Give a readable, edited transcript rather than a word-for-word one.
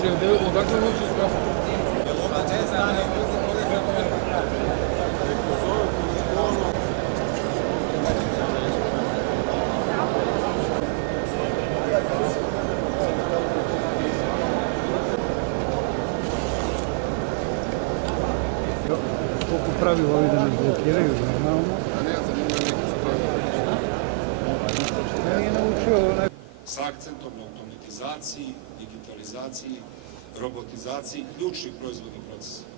Odakle hoće skapati? Koliko pravila ovi da nas blokiraju, normalno. Nije naučio sa akcentom na automatizaciji, digitalizaciji, robotizaciji ključnih proizvodnih procesa.